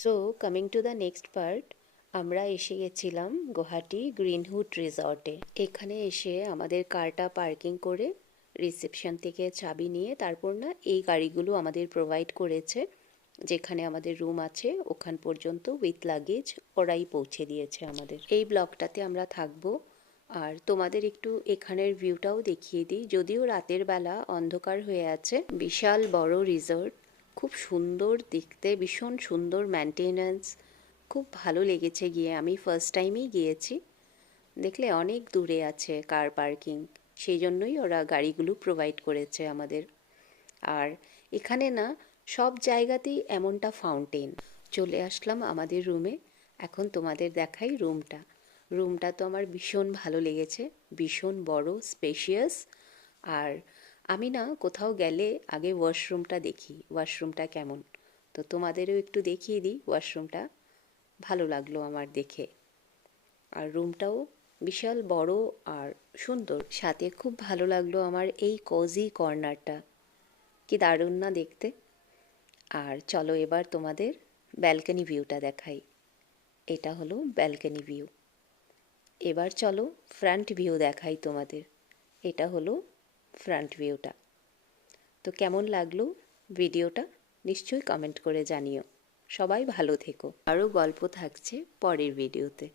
So coming to the next part, আমরা এসে গেছিলাম গুয়াহাটি গ্রিনহুড রিসর্টে। এখানে এসে আমাদের কারটা পার্কিং করে রিসেপশন থেকে চাবি নিয়ে তারপর না এই গাড়িগুলো আমাদের প্রোভাইড করেছে, যেখানে আমাদের রুম আছে ওখান পর্যন্ত উইথ লাগেজ ওরাই পৌঁছে দিয়েছে আমাদের। এই ব্লকটাতে আমরা থাকবো। আর তোমাদের একটু এখানের ভিউটাও দেখিয়ে দিই, যদিও রাতের বেলা অন্ধকার হয়ে আছে। বিশাল বড় রিসর্ট, খুব সুন্দর দেখতে, ভীষণ সুন্দর মেনটেনেন্স, খুব ভালো লেগেছে গিয়ে। আমি ফার্স্ট টাইমেই গিয়েছি। দেখলে অনেক দূরে আছে কার পার্কিং, সেই জন্যই ওরা গাড়িগুলো প্রোভাইড করেছে আমাদের। আর এখানে না সব জায়গাতেই এমনটা ফাউন্টেন। চলে আসলাম আমাদের রুমে। এখন তোমাদের দেখাই রুমটা। রুমটা তো আমার ভীষণ ভালো লেগেছে, ভীষণ বড়, স্পেশিয়াস। আর আমি না কোথাও গেলে আগে ওয়াশরুমটা দেখি, ওয়াশরুমটা কেমন। তো তোমাদেরও একটু দেখিয়ে দিই ওয়াশরুমটা, ভালো লাগলো আমার দেখে। আর রুমটাও বিশাল বড় আর সুন্দর। সাথে খুব ভালো লাগলো আমার এই কোজি কর্নারটা, কি দারুণ না দেখতে। আর চলো এবার তোমাদের ব্যালকনি ভিউটা দেখাই। এটা হলো ব্যালকনি ভিউ। এবার চলো ফ্রন্ট ভিউ দেখাই তোমাদের। এটা হলো ফ্রন্ট ভিউটা। তো কেমন লাগলো ভিডিওটা নিশ্চয়ই কমেন্ট করে জানিও। সবাই ভালো থেকো। আরও গল্প থাকছে পরের ভিডিওতে।